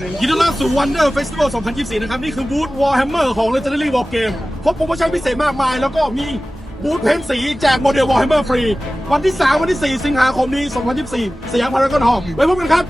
ยินดีต้อนรับสู่ Wonder Festival 2024 นะครับ นี่คือบูธ Warhammer ของ Legendary War Game พบโปรโมชั่นพิเศษมากมาย แล้วก็มีบูธเพ้นสีแจกโมเดล Warhammer ฟรี วันที่ 3 วันที่ 4 สิงหาคมนี้ 2024 สยามพารากอนฮอลล์ไว้พบกันครับ